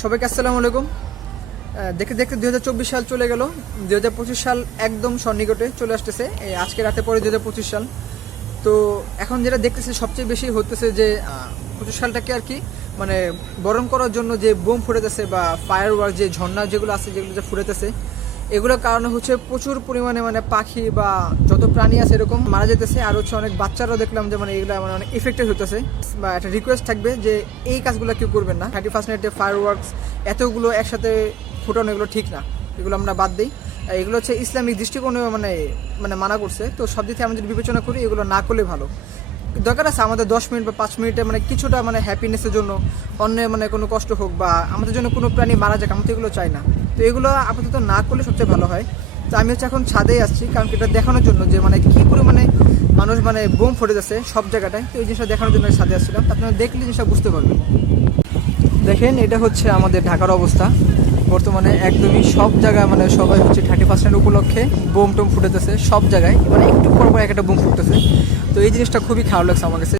সবাইকে আসসালামু আলাইকুম। দেখতে দেখতে 2024 সাল চলে গেল। 2025 সাল একদম সন্নিকটে চলে আসতেছে। আজকে রাতে পরে 2025 সাল। তো এখন যেটা দেখতেছি সবচেয়ে বেশি হতেছে যে 25 সালটাকে আর কি মানে বরণ করার জন্য যে বোম ফুটেতেছে বা ফায়ার ওয়ার্ক, যে ঝর্ণা যেগুলো আছে যেগুলো যে ফুটেতেছে, এগুলোর কারণে হচ্ছে প্রচুর পরিমাণে মানে পাখি বা যত প্রাণী আছে এরকম মারা যেতেছে। আর হচ্ছে অনেক বাচ্চারাও দেখলাম যে মানে এগুলো মানে অনেক এফেক্টেড হতেছে। বা একটা রিকোয়েস্ট থাকবে যে এই কাজগুলো কেউ করবেন না। 31st নাইটে ফায়ার ওয়ার্কস এতগুলো একসাথে ফুটানো এগুলো ঠিক না, এগুলো আমরা বাদ দিই। এগুলো হচ্ছে ইসলামিক দৃষ্টিকোণে মানে মানে মানা করছে। তো সব দিকে আমরা যদি বিবেচনা করি এগুলো না করলে ভালো। দরকার আছে আমাদের 10 মিনিট বা 5 মিনিটে মানে কিছুটা মানে হ্যাপিনেসের জন্য অন্যের মানে কোনো কষ্ট হোক বা আমাদের জন্য কোনো প্রাণী মারা যাক, আমরা তো এগুলো চাই না। তো এগুলো আপাতত না করলে সবচেয়ে ভালো হয়। তো আমি হচ্ছে এখন ছাদেই আসছি, কারণ এটা দেখানোর জন্য যে মানে কী পরিমাণে মানুষ মানে বোম ফুটে যাচ্ছে সব জায়গাটায়। তো এই জিনিসটা দেখানোর জন্য ছাদে আসছিলাম। আপনারা দেখলে জিনিসটা বুঝতে পারবেন। দেখেন, এটা হচ্ছে আমাদের ঢাকার অবস্থা বর্তমানে। একদমই সব জায়গায় মানে সবাই হচ্ছে 31st নাইট উপলক্ষে বোম টোম ফুটেতেছে সব জায়গায়, মানে একটু পর পর একটা বোম ফুটতেছে। তো এই জিনিসটা খুবই খারাপ লাগছে আমার কাছে।